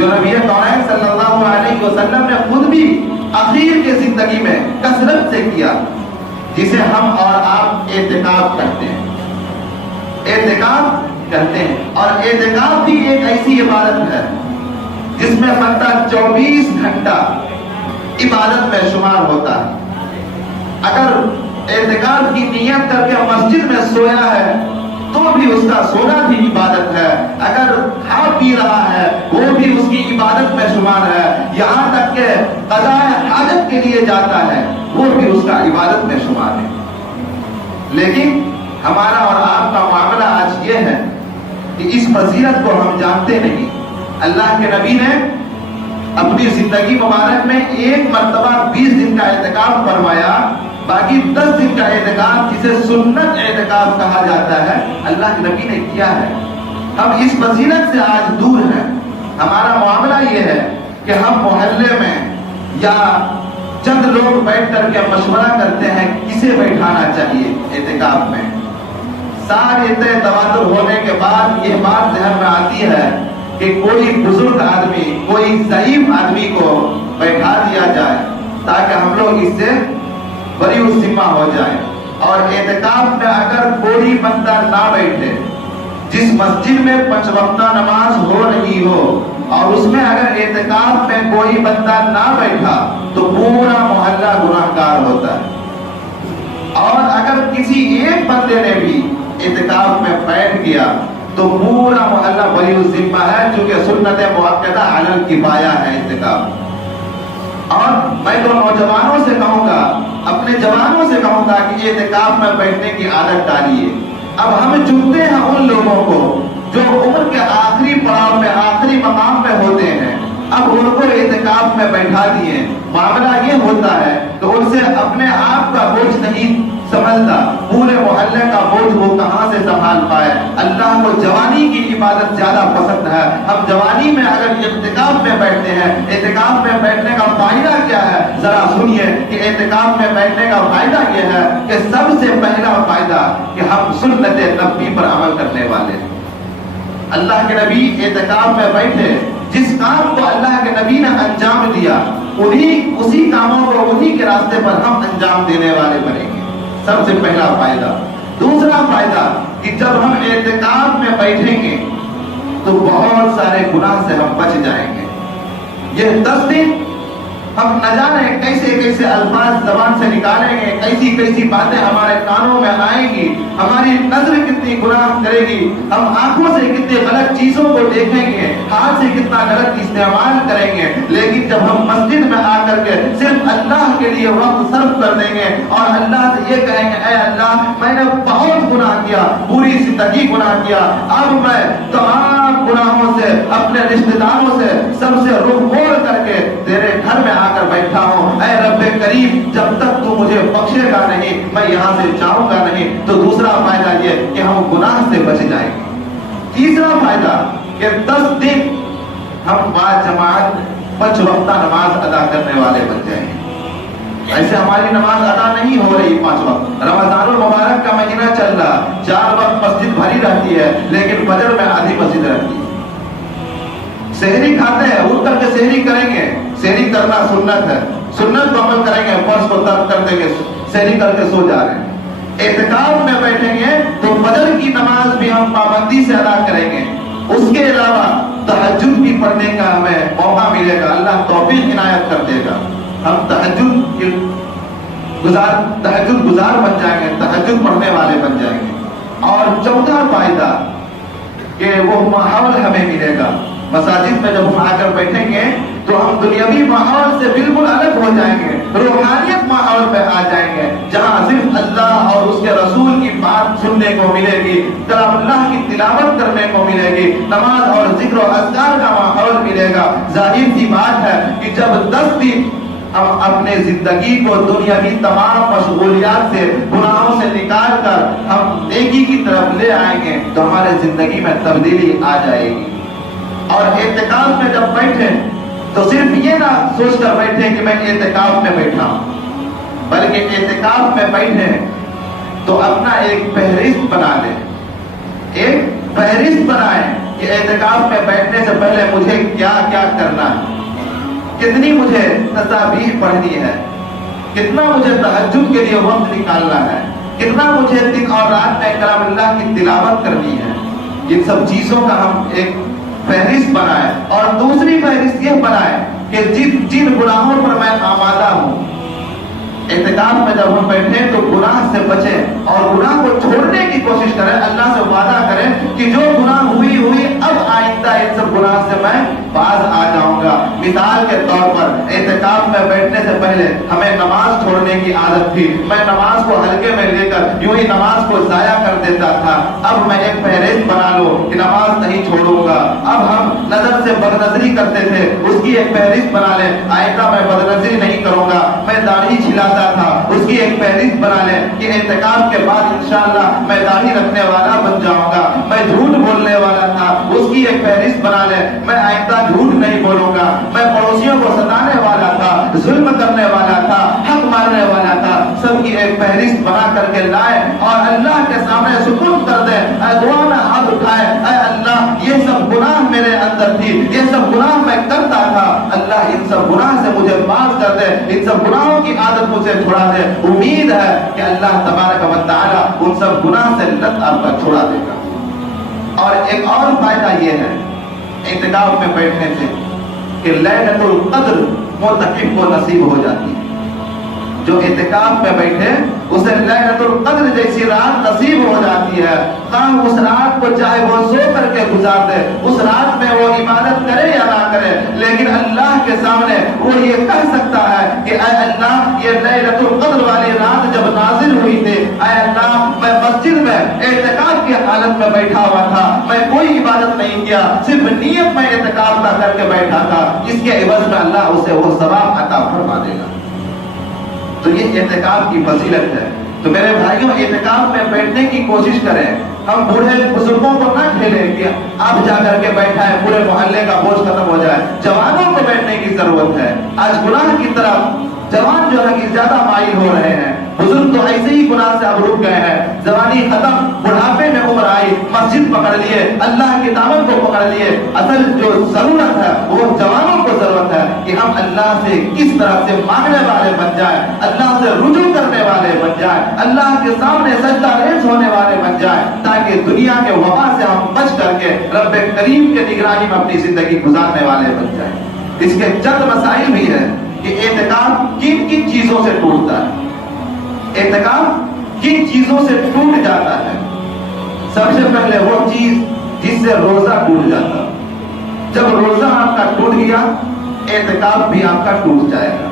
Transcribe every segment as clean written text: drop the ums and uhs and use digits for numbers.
جو نبی کونین صلی اللہ علیہ وسلم نے خود بھی اخیر کی زندگی میں کثرت سے کیا، جسے ہم اور آپ اعتکاف کرتے ہیں۔ اعتکاف کرتے ہیں، اور اعتکاف بھی ایک ایسی عبادت ہے جس میں بندہ 24 گھنٹہ عبادت میں شمار ہوتا ہے۔ اگر اعتکاف کی نیت کر کے مسجد میں سویا ہے تو بھی اس کا سونا بھی عبادت ہے، اگر کھا پی رہا ہے وہ بھی اس کی عبادت میں شمار ہے، یہاں تک کہ قضاء حاجت کے لیے جاتا ہے وہ بھی اس کا عبادت میں شمار ہے۔ لیکن ہمارا اور آپ کا معاملہ آج یہ ہے کہ اس فضیلت کو ہم جانتے نہیں۔ اللہ کے نبی نے اپنی زندگی مبارک میں ایک مرتبہ 20 دن کا اعتکاف فرمایا، باقی 10 دن کا اعتکاف جسے سنت اعتکاف کہا جاتا ہے اللہ کے نبی نے کیا ہے۔ ہم اس فضیلت سے آج دور ہیں۔ ہمارا معاملہ یہ ہے کہ ہم محلے میں یا چند لوگ بیٹھ کر کے مشورہ کرتے ہیں کسے بیٹھانا چاہیے اعتکاف میں۔ سارے تواتر ہونے کے بعد یہ بات ذہن میں آتی ہے کہ کوئی بزرگ آدمی، کوئی ضعیف آدمی کو بیٹھا دیا جائے تاکہ ہم لوگ اس سے بری الذمہ ہو جائیں۔ اور اعتکاف میں اگر کوئی بندہ نہ بیٹھے، جس مسجد میں 5 وقتہ نماز ہو رہی ہو اور اس میں اگر اعتکاف میں کوئی بندہ نہ بیٹھا تو پورا محلہ گناہگار ہوتا ہے۔ اور اگر کسی ایک بندے نے بھی اعتکاف میں بیٹھ گیا تو پورا محلہ بری الذمہ ہے، چونکہ سنت مؤکدہ علی الکفایہ ہے اعتکاف۔ اور میں تو نوجوانوں سے کہوں گا، اپنے جوانوں سے کہوں گا کہ اعتکاف میں بیٹھنے کی عادت ڈالیے۔ اب ہم چنتے ہیں ان لوگوں کو جو عمر کے آخری پڑاؤ میں، آخری مقام پہ ہوتے ہیں، اب ان کو اعتکاف میں بیٹھا دیے۔ معاملہ یہ ہوتا ہے کہ ان سے اپنے آپ کا بوجھ نہیں سنبھلتا، پورے محلے کا بوجھ وہ کہاں سے سنبھال پائے۔ اللہ کو جوانی کی عبادت زیادہ پسند ہے۔ ہم جوانی میں اگر اعتکاف میں بیٹھتے ہیں، اعتکاف میں بیٹھنے کا فائدہ کیا ہے ذرا سنیے کہ اعتکاف میں بیٹھنے کا فائدہ یہ ہے کہ سب سے پہلا فائدہ کہ ہم سنت نبوی پر عمل کرنے والے ہیں۔ اللہ کے نبی اعتکاف میں بیٹھے، جس کام کو اللہ کے نبی نے انجام دیا اسی کاموں کو انہی کے راستے پر ہم انجام دینے والے بنیں گے، سب سے پہلا فائدہ۔ دوسرا فائدہ کہ جب ہم اعتکاف میں بیٹھیں گے تو بہت سارے گناہ سے ہم بچ جائیں گے۔ یہ 10 دن ہم نہ جانے کیسے کیسے الفاظ زبان سے نکالیں گے، کیسی کیسی باتیں ہمارے کانوں میں آئیں گی، ہماری نظر کتنی گناہ کرے گی، ہم آنکھوں سے کتنے غلط چیزوں کو دیکھیں گے، ہاتھ سے کتنا غلط استعمال کریں گے۔ لیکن جب ہم مسجد میں آ کر کے صرف اللہ کے لیے وقت صرف کر دیں گے اور اللہ سے یہ کہیں گے اے اللہ میں نے بہت گناہ کیا، پوری زندگی گناہ کیا، اب میں تمام گناہوں سے، اپنے رشتہ داروں سے، سب سے رخ موڑ کر کے تیرے گھر میں آ کر بیٹھا ہوں۔ اے رب کریم جب تک تو مجھے بخشے گا نہیں میں یہاں سے جاؤں گا نہیں۔ تو دوسرا فائدہ یہ کہ ہم گناہ سے بچ جائیں گے۔ تیسرا فائدہ کہ 10 دن ہم با جماعت 5 وقتہ نماز ادا کرنے والے بن جائیں گے۔ ایسے ہماری نماز ادا نہیں ہو رہی 5 وقت، رمضان المبارک کا مہینہ چل رہا، 4 وقت مسجد بھری رہتی ہے لیکن فجر میں آدھی مسجد رہتی ہے۔ سحری کھاتے ہیں، اٹھ کر کے سحری کریں گے، سحری کرنا سنت ہے، سنت کو عمل کریں گے، فرض کو ترک کر دیں گے، سحری کر کے سو جا رہے ہیں۔ اعتکاف میں بیٹھیں گے تو فجر کی نماز بھی ہم پابندی سے ادا کریں گے، اس کے علاوہ تہجد بھی پڑھنے کا ہمیں موقع ملے گا، اللہ توفیق عنایت کر دے گا، ہم تہجد گزار بن جائیں گے، تہجد پڑھنے والے بن جائیں گے۔ اور چوتھا فائدہ کہ وہ ماحول ہمیں ملے گا، مساجد میں جب ہم آ کر بیٹھیں گے تو ہم دنیاوی ماحول سے بالکل الگ ہو جائیں گے، روحانیت ماحول پہ آ جائیں گے جہاں صرف اللہ اور اس کے رسول کی بات سننے کو ملے گی، کلام اللہ کی تلاوت کرنے کو ملے گی، نماز اور ذکر و اذکار کا ماحول ملے گا۔ ظاہر سی بات ہے کہ جب 10 دن ہم اپنے زندگی کو دنیاوی تمام مشغولیات سے، گناہوں سے نکال کر ہم نیکی کی طرف لے آئیں گے تو ہمارے زندگی میں تبدیلی آ جائے گی۔ اور اعتکاف میں جب بیٹھے تو صرف یہ نہ سوچ کر بیٹھے کہ میں اعتکاف میں بیٹھا ہوں، بلکہ اعتکاف میں بیٹھے تو اپنا ایک فہرست بنا لیں، ایک فہرست بنائیں کہ اعتکاف میں بیٹھنے سے پہلے مجھے کیا کیا کرنا ہے، کتنی مجھے تسابیح پڑھنی ہے، کتنا مجھے تہجد کے لیے وقت نکالنا ہے، کتنا مجھے دن اور رات میں کلام اللہ کی تلاوت کرنی ہے۔ ان سب چیزوں کا ہم ایک فہرست بنائیں، اور دوسری فہرست یہ بنائیں کہ جن گناہوں پر میں آمادہ ہوں، اعتکاف میں جب ہم بیٹھیں تو گناہ سے بچیں اور گناہ کو چھوڑنے کی کوشش کریں، اللہ سے وعدہ کریں کہ جو گناہ ہوئی اب آئندہ ان سب گناہ سے میں باز آ جاؤں گا۔ مثال کے طور پر اعتکاف میں بیٹھنے سے پہلے ہمیں نماز چھوڑنے کی عادت تھی، میں نماز کو ہلکے میں لے کر یوں ہی نماز کو ضائع کر دیتا تھا۔ اب میں ایک فہرست بنا لو کہ نماز نہیں چھوڑوں گا۔ اب ہم نظر سے بدنظری کرتے تھے، اس کی ایک فہرست بنا لیں، آئندہ میں بدنظری نہیں کروں گا۔ میں داڑھی چھلاتا تھا، اس کی ایک فہرست بنا لیں کہ اعتکاف کے بعد انشاءاللہ میں داڑھی رکھنے والا بن جاؤں گا۔ میں جھوٹ بولنے والا تھا، اس کی ایک فہرست بنا لیں، میں آئندہ جھوٹ نہیں بولوں گا۔ میں پڑوسیوں کو ستانے والا تھا، ظلم کرنے والا تھا، حق مارنے والا تھا، سب کی ایک فہرست بنا کر کے لائے اور اللہ کے سامنے سپرد کر دیں، اے دعا میں ہاتھ اٹھائے، اے اللہ یہ سب گناہ میرے اندر تھی، یہ سب گناہ میں کرتا تھا، اللہ ان سب گناہ سے مجھے معاف کر دے، ان سب گناہوں کی عادت مجھے چھڑا دے۔ امید ہے کہ اللہ تبارک و تعالی ان سب گناہ سے لت آپ کا چھڑا دے گا۔ اور ایک اور فائدہ یہ ہے اعتکاف میں بیٹھنے سے کہ لیلۃ القدر معتکف کو نصیب ہو جاتی ہے۔ جو اعتکاف میں بیٹھے اسے لیلۃ القدر جیسی رات نصیب ہو جاتی ہے۔ خواہ اس رات کو چاہے وہ سو کر کے گزار دے، اس رات میں وہ عبادت کرے یا نہ کرے، لیکن اللہ کے سامنے وہ یہ کہہ سکتا ہے کہ اے اللہ یہ لیلۃ القدر والی رات جب نازل ہوئی تھی، اے اللہ میں مسجد میں اعتکاف کی حالت میں بیٹھا ہوا تھا، میں کوئی عبادت نہیں کیا، صرف نیت میں اعتکاف کا کر کے بیٹھا تھا، اس کے عوض میں اللہ اسے وہ ثواب عطا فرما دے گا۔ تو یہ اعتکاف کی فضیلت ہے۔ تو میرے بھائیوں اعتکاف میں بیٹھنے کی کوشش کریں۔ ہم بوڑھے بزرگوں کو نہ کھیلیں کہ آپ جا کر کے بیٹھا ہے پورے محلے کا بوجھ ختم ہو جائے۔ جوانوں کو بیٹھنے کی ضرورت ہے۔ آج گناہ کی طرف جوان جو ہے کہ زیادہ مائل ہو رہے ہیں، بزرگ تو ایسے ہی گناہ سے اب رک گئے ہیں۔ جوانی ختم، بڑھاپے میں عمر آئی، مسجد پکڑ لیے، اللہ کی دعوت کو پکڑ لیے۔ اصل جو ضرورت ہے وہ جوانوں کو ضرورت ہے کہ ہم اللہ سے کس طرح سے مانگنے والے بن جائیں، اللہ سے رجوع کرنے والے بن جائیں، اللہ کے سامنے سجدہ ریز ہونے والے بن جائیں، تاکہ دنیا کے وبا سے ہم بچ کر کے رب کریم کے نگرانی میں اپنی زندگی گزارنے والے بن جائیں۔ اس کے چند مسائل بھی ہیں کہ اعتکاف کن کن چیزوں سے ٹوٹتا ہے، اعتکاف کن چیزوں سے ٹوٹ جاتا ہے۔ سب سے پہلے وہ چیز جس سے روزہ ٹوٹ جاتا، جب روزہ آپ کا ٹوٹ گیا اعتکاف بھی آپ کا ٹوٹ جائے گا۔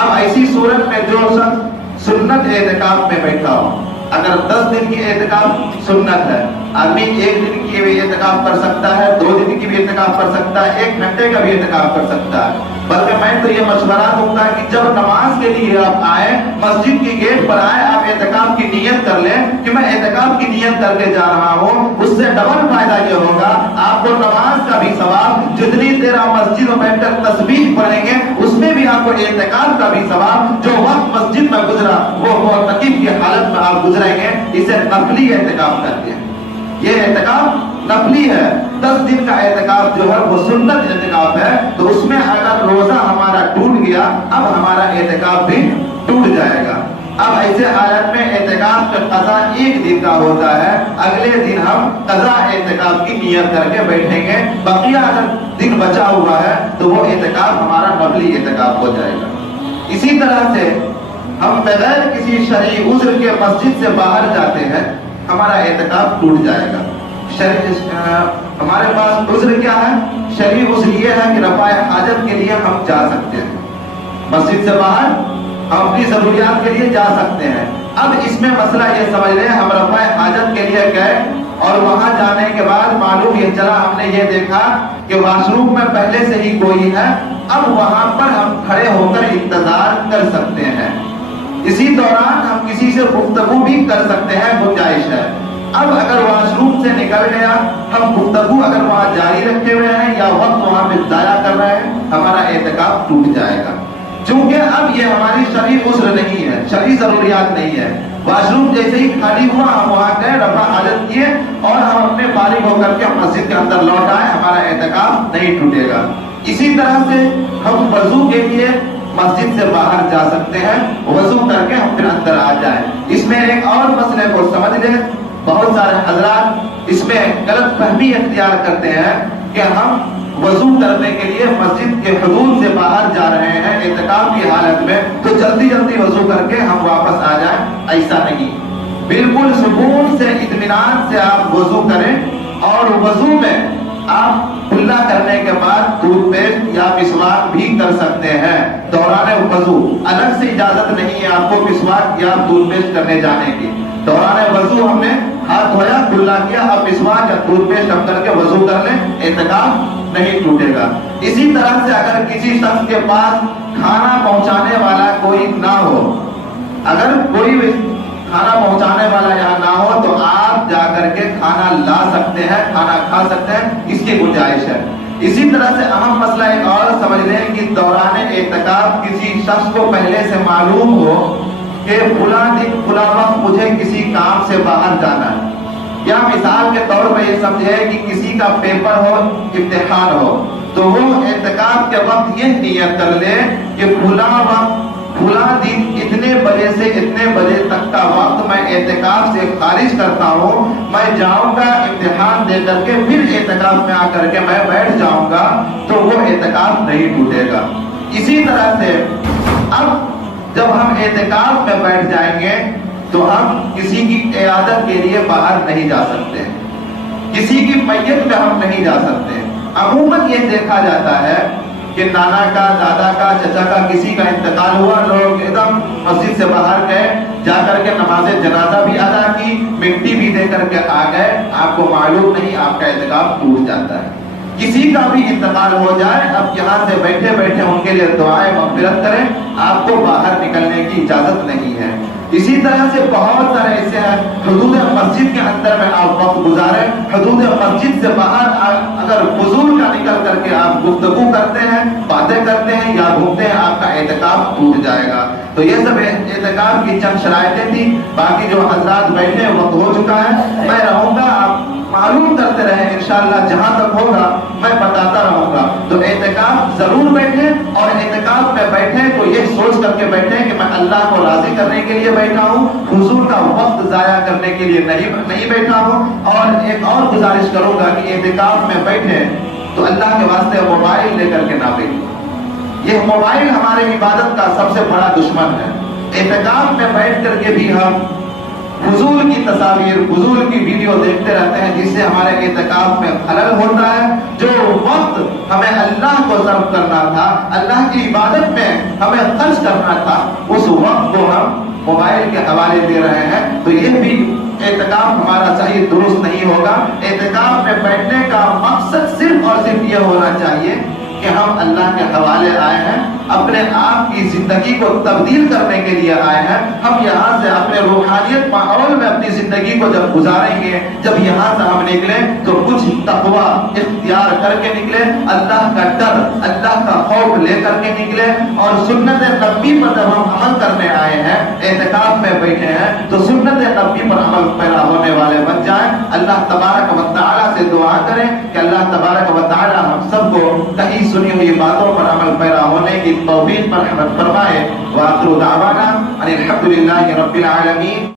اب ایسی صورت میں جو شخص سنت اعتکاف میں بیٹھا ہو، اگر 10 دن کی اعتکاف سنت ہے، آدمی 1 دن کی بھی اعتکاف کر سکتا ہے، 2 دن کی بھی اعتکاف کر سکتا ہے، 1 گھنٹے کا بھی اعتکاف کر سکتا ہے۔ بلکہ میں تو یہ مشورہ دوں گا کہ جب نماز کے لیے آپ آئیں، مسجد کی گیٹ پر آئیں، آپ اعتکاف کی نیت کر لیں کہ میں اعتکاف کی نیت کر کے جا رہا ہوں۔ اس سے ڈبل فائدہ یہ ہوگا، آپ کو نماز کا بھی ثواب، جتنی دیر آپ مسجد میں بیٹھ کر تسبیح پڑھیں گے اس میں بھی آپ کو اعتکاف کا بھی ثواب، جو وقت مسجد میں گزرا وہ معتکف کی حالت میں آپ گزریں گے۔ اسے نفلی اعتکاف کہتے ہیں۔ یہ اعتکاف نفلی ہے۔ 10 دن کا اعتکاف جو ہے وہ سنت اعتکاف ہے، تو اس میں اگر روزہ ہمارا ٹوٹ گیا اب ہمارا اعتکاف بھی ٹوٹ جائے گا۔ اب ایسے حالت میں اعتکاف کا قضا 1 دن کا ہوتا ہے، اگلے دن ہم قضا اعتکاف کی نیت کر کے بیٹھیں گے، بقیہ اگر دن بچا ہوا ہے تو وہ اعتکاف ہمارا نفلی اعتکاف ہو جائے گا۔ اسی طرح سے ہم بغیر کسی شرعی عذر کے مسجد سے باہر جاتے ہیں، ہمارا اعتکاف ٹوٹ جائے گا۔ ہمارے پاس عذر کیا ہے؟ شرعی عذر یہ ہے کہ رفع حاجت کے لیے ہم جا سکتے ہیں، مسجد سے باہر ہم اپنی ضروریات کے لیے جا سکتے ہیں۔ اب اس میں مسئلہ یہ سمجھ لیں، ہم رفع حاجت کے لیے گئے اور وہاں جانے کے بعد معلوم یہ چلا، ہم نے یہ دیکھا کہ واش روم میں پہلے سے ہی کوئی ہے، اب وہاں پر ہم کھڑے ہو کر انتظار کر سکتے ہیں، اسی دوران ہم کسی سے گفتگو بھی کر سکتے ہیں، گنجائش ہے۔ اب اگر واش روم سے نکل گیا، ہم گفتگو اگر وہاں جاری رکھے ہوئے ہیں یا وقت وہاں پہ ضائع کر رہے ہیں، ہمارا اعتکاف ٹوٹ جائے گا، چونکہ اب یہ ہماری شرعی عذر نہیں ہے، شرعی ضروریات نہیں ہے۔ واش روم جیسے ہی خالی ہوا ہم وہاں گئے، رفع حاجت کیے اور ہم اپنے فارغ ہو کر کے مسجد کے اندر لوٹ آئے، ہمارا اعتکاف نہیں ٹوٹے گا۔ اسی طرح سے ہم وضو کے لیے مسجد سے باہر جا سکتے ہیں، وضو کر کے ہم پھر اندر آ جائیں۔ اس میں ایک اور مسئلے کو سمجھ لیں، بہت سارے حضرات اس میں غلط فہمی اختیار کرتے ہیں کہ ہم وضو کرنے کے لیے مسجد کے حدود سے باہر جا رہے ہیں اعتکاف کی حالت میں تو جلدی جلدی وضو کر کے ہم واپس آ جائیں، ایسا نہیں۔ بالکل سکون سے اطمینان سے آپ وضو کریں، اور وضو میں آپ کلا کرنے کے بعد ٹوتھ پیسٹ یا مسواک بھی کر سکتے ہیں۔ دوران وضو الگ سے اجازت نہیں ہے آپ کو مسواک یا ٹوتھ پیسٹ کرنے جانے کی۔ دوران وضو ہم نے ہاتھ دھویا، کلا کیا، اب مسواک یا ٹوتھ پیسٹ ہم کر کے وضو کر لیں، اعتکاف نہیں ٹوٹے گا۔ اسی طرح سے اگر کسی شخص کے پاس کھانا پہنچانے والا کوئی نہ ہو، اگر کوئی کھانا پہنچانے والا یہاں نہ ہو تو آپ جا کر کے کھانا لا سکتے ہیں، کھانا کھا سکتے ہیں، اس کی گنجائش ہے۔ اسی طرح سے اہم مسئلہ ایک اور سمجھ لیں کہ دوران اعتکاف کسی شخص کو پہلے سے معلوم ہو کہ فلاں دن فلاں وقت مجھے کسی کام سے باہر جانا ہے، یا مثال کے طور پر یہ سمجھے کہ کسی کا پیپر ہو، امتحان ہو، تو وہ اعتکاف کے وقت یہ نیت کر لے کہ فلاں وقت فلاں دن اتنے بجے سے اتنے بجے تک کا وقت میں اعتکاف سے خارج کرتا ہوں، میں جاؤں گا امتحان دے کر کے پھر اعتکاف میں آ کر کے میں بیٹھ جاؤں گا، تو وہ اعتکاف نہیں ٹوٹے گا۔ اسی طرح سے اب جب ہم اعتکاف میں بیٹھ جائیں گے تو ہم کسی کی عیادت کے لیے باہر نہیں جا سکتے، کسی کی میت میں ہم نہیں جا سکتے۔ عموماً یہ دیکھا جاتا ہے کہ نانا کا، دادا کا، چچا کا کسی کا انتقال ہوا، لوگ ایک دم مسجد سے باہر گئے، جا کر کے نماز جنازہ بھی ادا کی، مٹی بھی دے کر کے آ گئے، آپ کو معلوم نہیں، آپ کا اعتکاف ٹوٹ جاتا ہے۔ کسی کا بھی انتقال ہو جائے، اب یہاں سے بیٹھے بیٹھے ان کے لیے دعائیں مغفرت کریں، آپ کو باہر نکلنے کی اجازت نہیں ہے۔ اسی طرح سے بہت سارے ایسے ہیں، حدود مسجد کے اندر میں آپ وقت گزاریں، حدود مسجد سے باہر اگر فضول کا نکل کر کے آپ گفتگو کرتے ہیں، باتیں کرتے ہیں یا گھومتے ہیں، آپ کا اعتکاف ٹوٹ جائے گا۔ تو یہ سب اعتکاف کی چند شرائطیں تھیں، باقی جو حضرات بیٹھے وقت ہو چکا ہے، میں رہوں گا، آپ معلوم کرتے رہیں، انشاءاللہ جہاں تک ہوگا میں بتاتا رہوں گا۔ تو اعتکاف ضرور بیٹھیں، اور اعتکاف میں بیٹھیں تو یہ سوچ کر کے بیٹھیں کہ میں اللہ کو راضی کرنے کے لیے بیٹھا ہوں، حضور کا وقت ضائع کرنے کے لیے نہیں بیٹھا ہوں۔ اور ایک اور گزارش کروں گا کہ اعتکاف میں بیٹھیں تو اللہ کے واسطے موبائل لے کر کے نہ بیٹھیں، یہ موبائل ہمارے عبادت کا سب سے بڑا دشمن ہے۔ اعتکاف میں بیٹھ کر کے بھی ہم فضول کی تصاویر، فضول کی ویڈیو دیکھتے رہتے ہیں، جس سے ہمارے اعتکاف میں خلل ہوتا ہے۔ جو وقت ہمیں اللہ کو صرف کرنا تھا، اللہ کی عبادت میں ہمیں خرچ کرنا تھا، اس وقت کو ہم موبائل کے حوالے دے رہے ہیں، تو یہ بھی اعتکاف ہمارا صحیح درست نہیں ہوگا۔ اعتکاف میں بیٹھنے کا مقصد صرف اور صرف یہ ہونا چاہیے کہ ہم اللہ کے حوالے آئے ہیں، اپنے آپ کی زندگی کو تبدیل کرنے کے لیے آئے ہیں۔ ہم یہاں سے اپنے روحانیت ماحول میں اپنی زندگی کو جب گزاریں گے، جب یہاں سے ہم نکلیں تو کچھ تقویٰ اختیار کر کے نکلے، اللہ کا ڈر، اللہ کا خوف لے کر کے نکلے، اور سنت نبی پر جب ہم عمل کرنے آئے ہیں، اعتکاف میں بیٹھے ہیں، تو سنت نبی پر عمل پیرا ہونے والے بن جائیں۔ اللہ تبارک و تعالیٰ سے دعا کریں کہ اللہ تبارک و تعالیٰ ہم سب کو کہیں سنی ہوئی باتوں پر عمل پیرا ہونے کی توفیق پر رحمت فرمائے۔ وآخر دعوانا ان الحمد للہ رب العالمین۔